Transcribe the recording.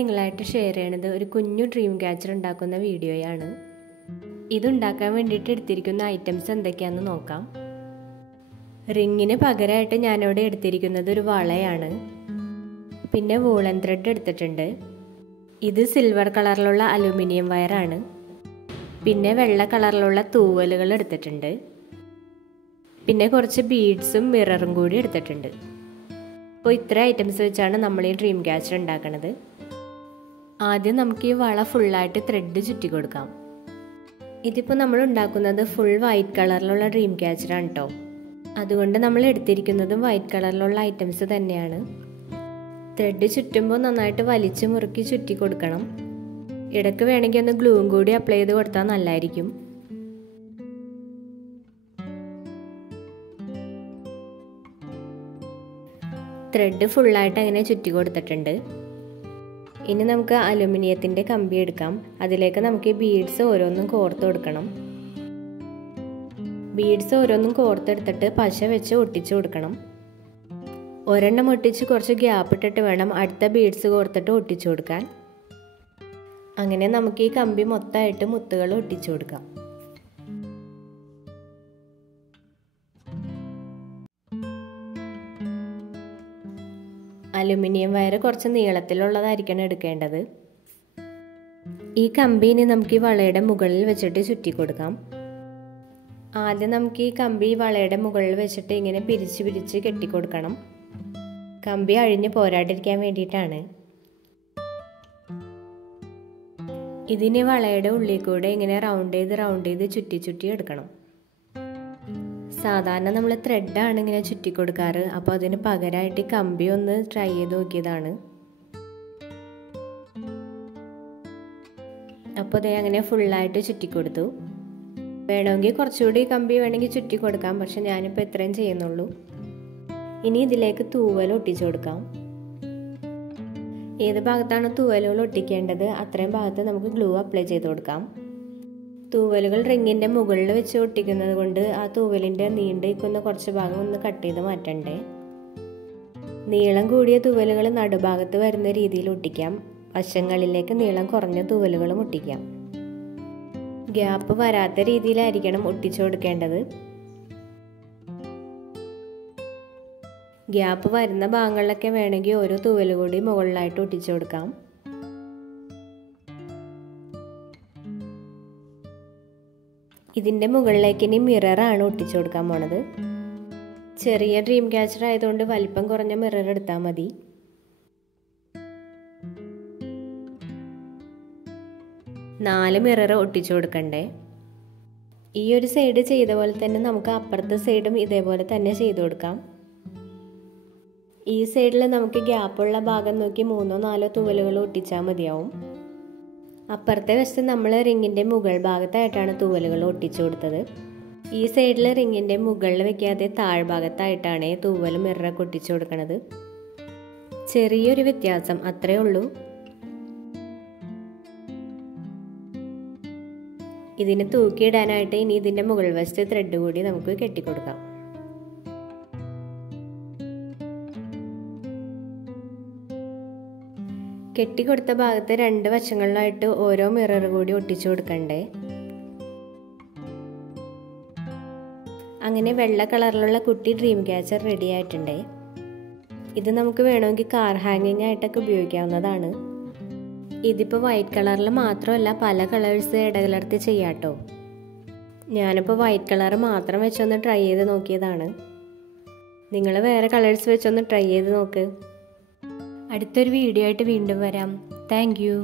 നിങ്ങളായിട്ട് ഷെയർ ചെയ്യണത് ഒരു കുഞ്ഞു ഡ്രീം ക്യാച്ചർ ഉണ്ടാക്കുന്ന വീഡിയോയാണ്. ഇതുണ്ടാക്കാൻ വേണ്ടിയിട്ട് എടുത്തിരിക്കുന്ന ഐറ്റംസ് എന്തൊക്കെയാണെന്ന് നോക്കാം. റിങ്ങിന് പകരമായിട്ട് ഞാനിവിടെ എടുത്തിരിക്കുന്നത് ഒരു വളയാണ്. പിന്നെ വൂളൻ ത്രെഡ് എടുത്തിട്ടുണ്ട്. ഇത് സിൽവർ കളറിലുള്ള അലുമിനിയം വയറാണ്. പിന്നെ വെള്ള കളറിലുള്ള തൂവലുകൾ എടുത്തിട്ടുണ്ട്. പിന്നെ കുറച്ച് ബീഡ്സും മിററും കൂടി എടുത്തിട്ടുണ്ട്. അപ്പോൾ ഇത്ര ഐറ്റംസ് വെച്ചാണ് നമ്മൾ ഈ ഡ്രീം ക്യാച്ചർ ഉണ്ടാക്കുന്നത്. ആദ്യം നമുക്ക് ഈ വള ഫുള്ളായിട്ട് ത്രെഡ് ചുറ്റി കൊടുക്കാം. ഇതിപ്പോൾ നമ്മൾ ഉണ്ടാക്കുന്നത് ഫുൾ വൈറ്റ് കളറിലുള്ള ഡ്രീം ക്യാച്ചറാണ് കേട്ടോ. അതുകൊണ്ട് നമ്മൾ എടുത്തിരിക്കുന്നതും വൈറ്റ് കളറിലുള്ള ഐറ്റംസ് തന്നെയാണ്. ത്രെഡ് ചുറ്റുമ്പോൾ നന്നായിട്ട് വലിച്ചു മുറുക്കി ചുറ്റി കൊടുക്കണം. ഇടയ്ക്ക് വേണമെങ്കിൽ ഒന്ന് ഗ്ലൂവും കൂടി അപ്ലൈ ചെയ്ത് കൊടുത്താൽ നല്ലതായിരിക്കും. ത്രെഡ് ഫുള്ളായിട്ട് അങ്ങനെ ചുറ്റി കൊടുത്തിട്ടുണ്ട്. ഇനി നമുക്ക് അലുമിനിയത്തിൻ്റെ കമ്പി എടുക്കാം. അതിലേക്ക് നമുക്ക് ഈ ബീഡ്സ് ഓരോന്നും കോർത്ത് കൊടുക്കണം. ബീഡ്സ് ഓരോന്നും കോർത്തെടുത്തിട്ട് പശ വെച്ച് ഒട്ടിച്ചു കൊടുക്കണം. ഒരെണ്ണം ഒട്ടിച്ച് കുറച്ച് ഗ്യാപ്പ് ഇട്ടിട്ട് വേണം അടുത്ത ബീഡ്സ് കോർത്തിട്ട് ഒട്ടിച്ചു കൊടുക്കാൻ. അങ്ങനെ നമുക്ക് ഈ കമ്പി മൊത്തമായിട്ട് മുത്തുകൾ ഒട്ടിച്ചു കൊടുക്കാം. അലുമിനിയം വയർ കുറച്ച് നീളത്തിലുള്ളതായിരിക്കണം എടുക്കേണ്ടത്. ഈ കമ്പി ഇനി നമുക്ക് ഈ വളയുടെ മുകളിൽ വെച്ചിട്ട് ചുറ്റി കൊടുക്കാം. ആദ്യം നമുക്ക് ഈ കമ്പി വളയുടെ മുകളിൽ വെച്ചിട്ട് ഇങ്ങനെ പിരിച്ച് പിരിച്ച് കെട്ടിക്കൊടുക്കണം. കമ്പി അഴിഞ്ഞ് പോരാടിരിക്കാൻ വേണ്ടിയിട്ടാണ്. ഇതിന് വളയുടെ ഉള്ളിൽ കൂടെ ഇങ്ങനെ റൗണ്ട് ചെയ്ത് ചുറ്റി ചുറ്റി എടുക്കണം. സാധാരണ നമ്മൾ ത്രെഡാണ് ഇങ്ങനെ ചുറ്റി കൊടുക്കാറ്. അപ്പോൾ അതിന് പകരമായിട്ട് കമ്പി ഒന്ന് ട്രൈ ചെയ്ത് നോക്കിയതാണ്. അപ്പോൾ അതേ അങ്ങനെ ഫുള്ളായിട്ട് ചുറ്റിക്കൊടുത്തു. വേണമെങ്കിൽ കുറച്ചുകൂടി കമ്പി വേണമെങ്കിൽ ചുറ്റി കൊടുക്കാം. പക്ഷെ ഞാനിപ്പോൾ ഇത്രയും ചെയ്യുന്നുള്ളൂ. ഇനി ഇതിലേക്ക് തൂവൽ ഒട്ടിച്ചു കൊടുക്കാം. ഏത് ഭാഗത്താണ് തൂവലുകൾ ഒട്ടിക്കേണ്ടത് അത്രയും ഭാഗത്ത് നമുക്ക് ഗ്ലൂ അപ്ലൈ ചെയ്ത് കൊടുക്കാം. തൂവലുകൾ റിങ്ങിൻ്റെ മുകളിൽ വെച്ച് ഒട്ടിക്കുന്നത് കൊണ്ട് ആ തൂവലിൻ്റെ നീണ്ടിരിക്കുന്ന കുറച്ച് ഭാഗം ഒന്ന് കട്ട് ചെയ്ത് മാറ്റണ്ടേ. നീളം കൂടിയ തൂവലുകൾ നടുഭാഗത്ത് വരുന്ന രീതിയിൽ ഒട്ടിക്കാം. വശങ്ങളിലേക്ക് നീളം കുറഞ്ഞ തൂവലുകളും ഒട്ടിക്കാം. ഗ്യാപ്പ് വരാത്ത രീതിയിലായിരിക്കണം ഒട്ടിച്ചു കൊടുക്കേണ്ടത്. ഗ്യാപ്പ് വരുന്ന ഭാഗങ്ങളിലൊക്കെ വേണമെങ്കിൽ ഓരോ തൂവൽ കൂടി മുകളിലായിട്ട് ഒട്ടിച്ചു കൊടുക്കാം. ഇതിൻ്റെ മുകളിലേക്ക് ഇനി മിററാണ് ഒട്ടിച്ചു കൊടുക്കാൻ പോണത്. ചെറിയ ഡ്രീം ക്യാച്ചർ ആയതുകൊണ്ട് വലിപ്പം കുറഞ്ഞ മിറർ എടുത്താൽ മതി. നാല് മിറർ ഒട്ടിച്ചു കൊടുക്കണ്ടേ. ഈ ഒരു സൈഡ് ചെയ്ത പോലെ തന്നെ നമുക്ക് അപ്പുറത്തെ സൈഡും ഇതേപോലെ തന്നെ ചെയ്തു കൊടുക്കാം. ഈ സൈഡിൽ നമുക്ക് ഗ്യാപ്പുള്ള ഭാഗം നോക്കി 3-4 തൂവലുകൾ ഒട്ടിച്ചാൽ മതിയാവും. അപ്പുറത്തെ വശത്ത് നമ്മൾ റിങ്ങിൻ്റെ മുകൾ ഭാഗത്തായിട്ടാണ് തൂവലുകൾ ഒട്ടിച്ചു കൊടുത്തത്. ഈ സൈഡിൽ റിങ്ങിൻ്റെ മുകളിൽ വെക്കാതെ താഴ്ഭാഗത്തായിട്ടാണ് തൂവലും മിററൊക്കെ ഒട്ടിച്ചു കൊടുക്കുന്നത്. ചെറിയൊരു വ്യത്യാസം അത്രേ ഉള്ളൂ. ഇതിന് തൂക്കിയിടാനായിട്ട് ഇനി ഇതിൻ്റെ മുകൾ വശത്ത് ത്രെഡ് കൂടി നമുക്ക് കെട്ടിക്കൊടുക്കാം. കെട്ടിക്കൊടുത്ത ഭാഗത്ത് 2 വശങ്ങളിലായിട്ട് ഓരോ മിറർ കൂടി ഒട്ടിച്ചു കൊടുക്കണ്ടേ. അങ്ങനെ വെള്ള കളറിലുള്ള കുട്ടി ഡ്രീം ക്യാച്ചർ റെഡി ആയിട്ടുണ്ടേ. ഇത് നമുക്ക് വേണമെങ്കിൽ കാർ ഹാങ്ങിങ് ആയിട്ടൊക്കെ ഉപയോഗിക്കാവുന്നതാണ്. ഇതിപ്പോൾ വൈറ്റ് കളറിൽ മാത്രമല്ല പല കളേഴ്സ് ഇടകലർത്തി ചെയ്യാട്ടോ. ഞാനിപ്പോൾ വൈറ്റ് കളർ മാത്രം വെച്ചൊന്ന് ട്രൈ ചെയ്ത് നോക്കിയതാണ്. നിങ്ങൾ വേറെ കളേഴ്സ് വെച്ചൊന്ന് ട്രൈ ചെയ്ത് നോക്ക്. അടുത്തൊരു വീഡിയോ ആയിട്ട് വീണ്ടും വരാം. Thank you.